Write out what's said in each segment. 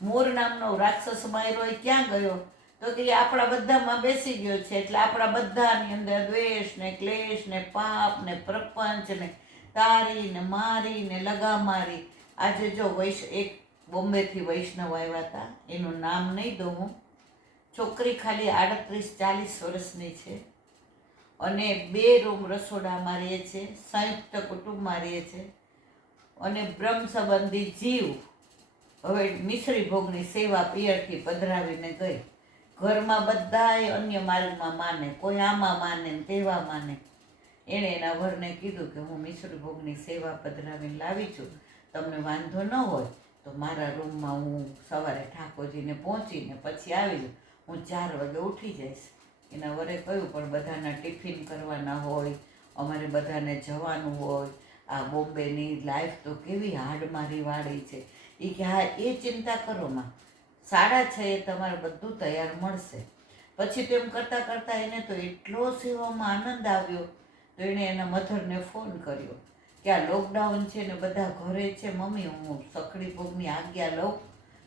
Moore નામનો રાક્ષસ માર્યો એ ક્યાં ગયો? તો કે એ આપણા બધામાં બેસી ગયો છે. એટલે આપણા બધાની અંદર દ્વેષ ને ક્લેશ ને પાપ ને પ્રપંચ ને તારી ને મારી ને લગામારી. આજે જો એક બોમ્બેથી વૈષ્ણવ આવ્યા હતા, એનું નામ નહીં દઉં હું. છોકરી ખાલી 38-40 વર્ષની છે અને 2 રૂમ રસોડામાં રહે છે, સંયુક્ત કુટુંબમાં રહે છે અને બ્રહ્મ સંબંધી જીવ હવે મિશ્રી ભોગની સેવા પિયરથી પધરાવીને ગઈ. ઘરમાં બધાય અન્ય માર્ગમાં માને, કોઈ આમાં માને ને તેવા માને. એણે એના વરને કીધું કે હું મિશ્રી ભોગની સેવા પધરાવીને લાવી છું, તમને વાંધો ન હોય તો મારા રૂમમાં હું સવારે ઠાકોરજીને પહોંચીને પછી આવી જાઉં, હું 4 વાગે ઉઠી જઈશ. એના વરે કહ્યું પણ બધાના ટિફિન કરવાના હોય, અમારે બધાને જવાનું હોય, આ બોમ્બેની લાઈફ તો કેવી હાડમારીવાળી છે. એ કે હા એ ચિંતા કરો માં, 6:30 તમારે બધું તૈયાર મળશે. પછી તો એમ કરતાં કરતાં એને તો એટલો સેવામાં આનંદ આવ્યો તો એણે એના મધરને ફોન કર્યો કે આ લોકડાઉન છે ને બધા ઘરે છે, મમ્મી હું સખડી ભોગની આજ્ઞા લઉં?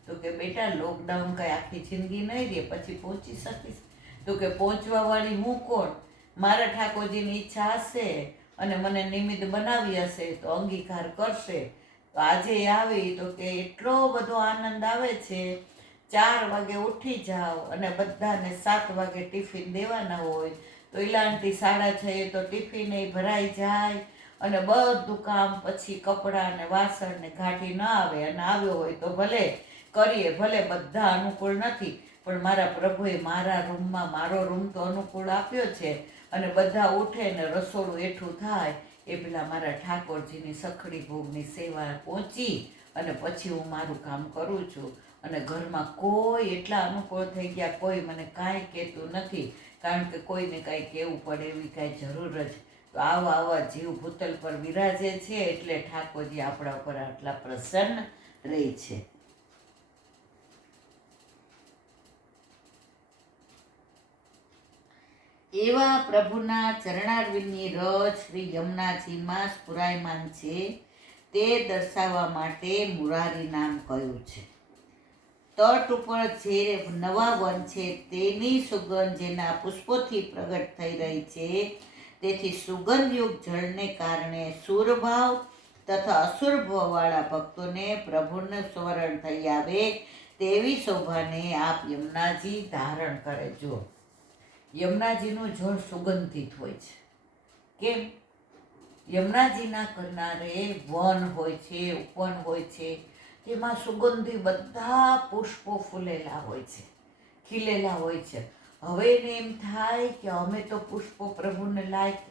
તો કે બેટા લોકડાઉન કાંઈ આખી જિંદગી નહીં રહે, પછી પહોંચી શકીશ? તો કે પહોંચવાવાળી હું કોણ? મારા ઠાકોરજીની ઈચ્છા હશે અને મને નિમિત્ત બનાવી હશે તો અંગીકાર કરશે. તો આજે આવી તો કે એટલો બધો આનંદ આવે છે. 4 વાગે ઉઠી જાઓ અને બધાને 7 વાગે ટિફિન દેવાના હોય તો ઇલાંટી 6:30 તો ટિફિન એ ભરાઈ જાય અને બધું કામ પછી કપડાં ને વાસણ ને ઘાટી ન આવે, અને આવ્યો હોય તો ભલે કરીએ, ભલે બધા અનુકૂળ નથી પણ મારા પ્રભુએ મારા રૂમમાં મારો રૂમ તો અનુકૂળ આપ્યો છે અને બધા ઉઠે ને રસોડું એઠું થાય એ પેલા મારા ઠાકોરજીની સખડી ભોગની સેવા પહોંચી અને પછી હું મારું કામ કરું છું. અને ઘરમાં કોઈ એટલા અનુકૂળ થઈ ગયા, કોઈ મને કાંઈ કહેતું નથી, કારણ કે કોઈને કાંઈ કહેવું પડે એવી કાંઈ જરૂર જ. તો આવા જીવ ભૂતલ પર વિરાજે છે એટલે ઠાકોરજી આપણા ઉપર આટલા પ્રસન્ન રહે છે. એવા પ્રભુના ચરણારવિંદની રજ શ્રી યમુનાજીમાં સ્ફુરાયમાન છે. તે દર્શાવવા માટે મુરારી નામ કહ્યું છે. તટ ઉપર જે નવા વન છે તેની સુગંધ જેના પુષ્પોથી પ્રગટ થઈ રહી છે, તેથી સુગંધયુક્ત જળને કારણે સુરભાવ તથા અસુરભાવવાળા ભક્તોને પ્રભુનું સ્મરણ થઈ આવે તેવી શોભાને આપ યમુનાજી ધારણ કરે. જો યમુનાજીનું જળ સુગંધિત હોય છે. કેમ? યમુનાજીના કિનારે વન હોય છે, ઉપવન હોય છે, તેમાં સુગંધી બધા પુષ્પો ફૂલેલા હોય છે, ખીલેલા હોય છે. હવે એને એમ થાય કે અમે તો પુષ્પો પ્રભુને લાયક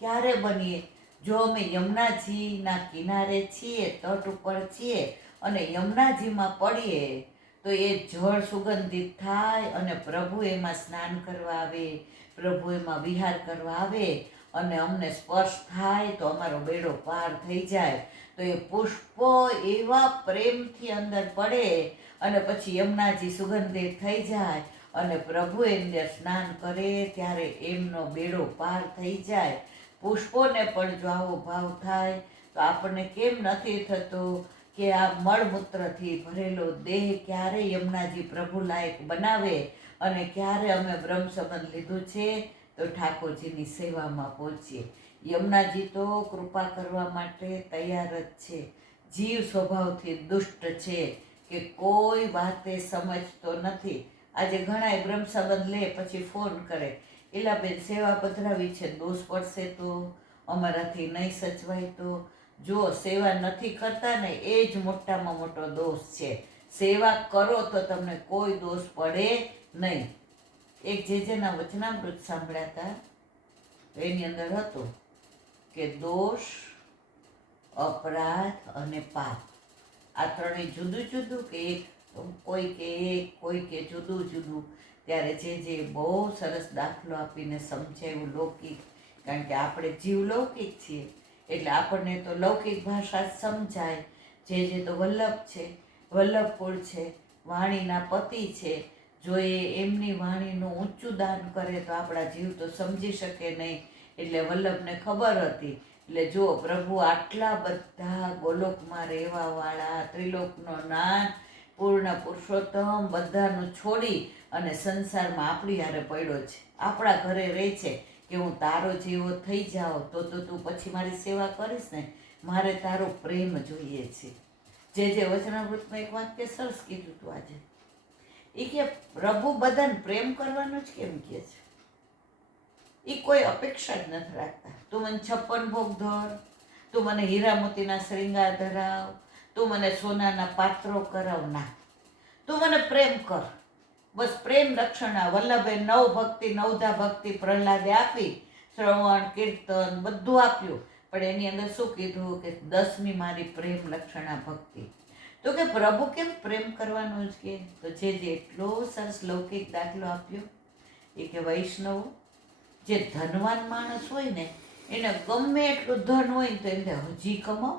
ક્યારે બનીએ? જો અમે યમુનાજીના કિનારે છીએ, તટ ઉપર છીએ અને યમુનાજીમાં પડીએ તો એ જળ સુગંધિત થાય અને પ્રભુ એમાં સ્નાન કરવા આવે, પ્રભુ એમાં વિહાર કરવા આવે અને અમને સ્પર્શ થાય તો અમારો બેડો પાર થઈ જાય. તો એ પુષ્પો એવા પ્રેમથી અંદર પડે અને પછી યમુનાજી સુગંધિત થઈ જાય અને પ્રભુ અંદર સ્નાન કરે ત્યારે એમનો બેડો પાર થઈ જાય. પુષ્પોને પણ જો આવો ભાવ થાય તો આપણને કેમ નથી થતો કે આ મળમૂત્રથી ભરેલો દેહ ક્યારે યમુનાજી પ્રભુ લાયક બનાવે અને ક્યારે અમે બ્રહ્મ સંબંધ લીધું છે તો ઠાકોરજીની સેવામાં પહોંચીએ. યમુનાજી તો કૃપા કરવા માટે તૈયાર જ છે. જીવ સ્વભાવથી દુષ્ટ છે કે કોઈ વાતે સમજતો નથી. આજે ઘણાય બ્રહ્મ સંબંધ લે પછી ફોન કરે, એલા બેન સેવા પધરાવી છે, દોષ પડશે તો, અમારાથી નહીં સચવાય તો. જો સેવા નથી કરતા ને એ જ મોટામાં મોટો દોષ છે. સેવા કરો તો તમને કોઈ દોષ પડે નહીં. એક જેના વચનામૃત સાંભળ્યા હતા એની અંદર હતું કે દોષ, અપરાધ અને પાપ આ ત્રણેય જુદું જુદું કે એક? કોઈ કે એક, કોઈ કે જુદું જુદું. ત્યારે જે બહુ સરસ દાખલો આપીને સમજાવ્યું લૌકિક, કારણ કે આપણે જીવ લૌકિક છીએ એટલે આપણને તો લૌકિક ભાષા જ સમજાય. જે તો વલ્લભ છે, વલ્લભકુળ છે, વાણીના પતિ છે. જો એ એમની વાણીનું ઊંચું દાન કરે તો આપણા જીવ તો સમજી શકે નહીં. એટલે વલ્લભને ખબર હતી. એટલે જો પ્રભુ આટલા બધા ગોલોકમાં રહેવાવાળા, ત્રિલોકનો નાથ પૂર્ણ પુરુષોત્તમ બધાનું છોડી અને સંસારમાં આપણી હારે પડ્યો છે, આપણા ઘરે રહે છે કે હું તારો જેવો થઈ જાઉં તો તું પછી મારી સેવા કરીશ ને, મારે તારો પ્રેમ જોઈએ છે. જે વચનામૃતમાં એક વાક્ય સરસ કીધું હતું આજે, એ કે પ્રભુ બધાને પ્રેમ કરવાનો જ કેમ કે છે, એ કોઈ અપેક્ષા જ નથી રાખતા. તું મને 56 ભોગ ધર, તું મને હીરા મોતીના શ્રૃંગાર ધરાવ, તું મને સોનાના પાત્રો કરાવ, ના, તું મને પ્રેમ કર. બસ પ્રેમ લક્ષણા વલ્લભે 9 ભક્તિ 9ધા ભક્તિ પ્રહલાદે આપી, શ્રવણ કીર્તન બધું આપ્યું, પણ એની અંદર શું કીધું કે 10મી મારી પ્રેમ લક્ષણા ભક્તિ. તો કે પ્રભુ કેમ પ્રેમ કરવાનો જ કે, તો જે એટલો સરસ લૌકિક દાખલો આપ્યો એ કે વૈષ્ણવ, જે ધનવાન માણસ હોય ને એને ગમે એટલું ધન હોય ને તો એમ થાય હજી કમાવ,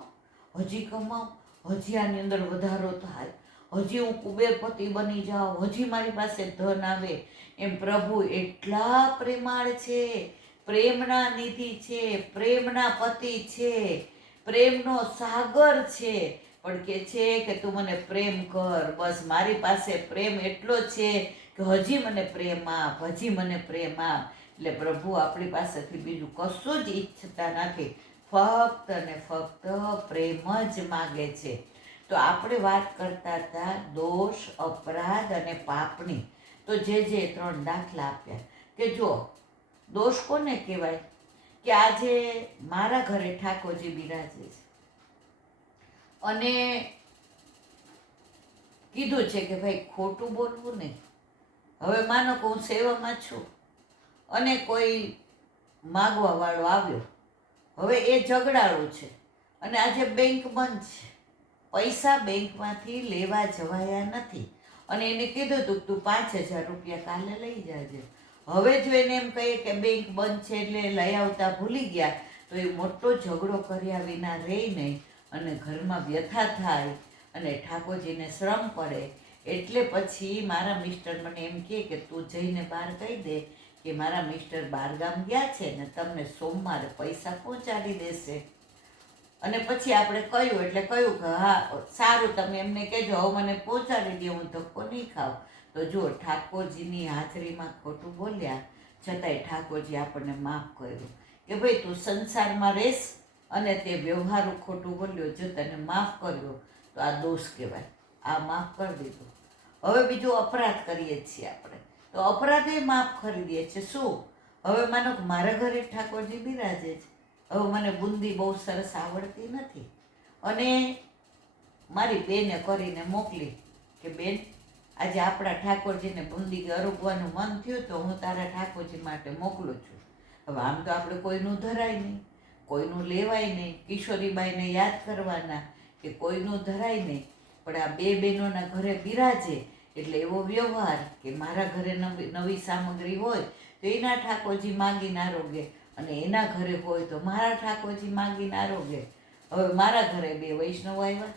હજી કમાવ, હજી આની અંદર વધારો થાય, હજી હું કુબેરપતિ બની જાઉં, હજી મારી પાસે ધન આવે. એમ પ્રભુ એટલા પ્રેમાળ છે, પ્રેમના નિધિ છે, પ્રેમના પતિ છે, પ્રેમનો સાગર છે, પણ કે છે કે તું મને પ્રેમ કર. બસ મારી પાસે પ્રેમ એટલો છે કે હજી મને પ્રેમ આપ, હજી મને પ્રેમ આપ. એટલે પ્રભુ આપણી પાસેથી બીજું કશું જ ઈચ્છતા નથી, ફક્ત ને ફક્ત પ્રેમ જ માગે છે. તો આપણે વાત કરતા હતા દોષ, અપરાધ અને પાપની. તો જે 3 દાખલા આપ્યા કે જો દોષ કોને કહેવાય કે આજે મારા ઘરે ઠાકોરજી બિરાજે છે અને કીધું છે કે ભાઈ ખોટું બોલવું નહીં. હવે માનો કે હું સેવામાં છું અને કોઈ માગવા વાળો આવ્યો, હવે એ ઝઘડાળું છે અને આજે બેંક બંધ છે, પૈસા બેંકમાંથી લેવા જવાયા નથી અને એને કીધું તું તું 5000 રૂપિયા કાલે લઈ જાજે. હવે જો એને એમ કહીએ કે બેંક બંધ છે એટલે લઈ આવતા ભૂલી ગયા, તો એ મોટો ઝઘડો કર્યા વિના રહે નહીં અને ઘરમાં વ્યથા થાય અને ઠાકોરજીને શ્રમ પડે. એટલે પછી મારા મિસ્ટર મને એમ કહે કે તું જઈને બહાર કહી દે કે મારા મિસ્ટર બહારગામ ગયા છે ને તમને સોમવારે પૈસા પહોંચાડી દેશે. અને પછી આપણે કહ્યું એટલે કહ્યું કે હા સારું, તમે એમને કહેજો હવે મને પહોંચાડી દે, હું ધક્કો નહીં ખાઉં. તો જુઓ ઠાકોરજીની હાજરીમાં ખોટું બોલ્યા છતાંય ઠાકોરજી આપણને માફ કર્યું કે ભાઈ તું સંસારમાં રહેશ અને તે વ્યવહારું ખોટું બોલ્યો, જો તને માફ કર્યો તો આ દોષ કહેવાય, આ માફ કરી દીધું. હવે બીજું અપરાધ કરીએ છીએ આપણે, તો અપરાધે માફ કરી દઈએ છીએ. શું? હવે માનો કે મારા ઘરે ઠાકોરજી બિરાજે છે, હવે મને બુંદી બહુ સરસ આવડતી નથી અને મારી બેને કરીને મોકલી કે બેન આજે આપણા ઠાકોરજીને બુંદી અરુગવાનું મન થયું તો હું તારા ઠાકોરજી માટે મોકલું છું. હવે આમ તો આપણે કોઈનું ધરાય નહીં, કોઈનું લેવાય નહીં, કિશોરીબાઈને યાદ કરવાના કે કોઈનું ધરાય નહીં, પણ આ 2 બહેનોના ઘરે બિરાજે એટલે એવો વ્યવહાર કે મારા ઘરે નવી સામગ્રી હોય તો એના ઠાકોરજી માગીને આરોગે અને એના ઘરે હોય તો મારા ઠાકોરજી માગીને આરોગે. હવે મારા ઘરે 2 વૈષ્ણવ આવ્યા,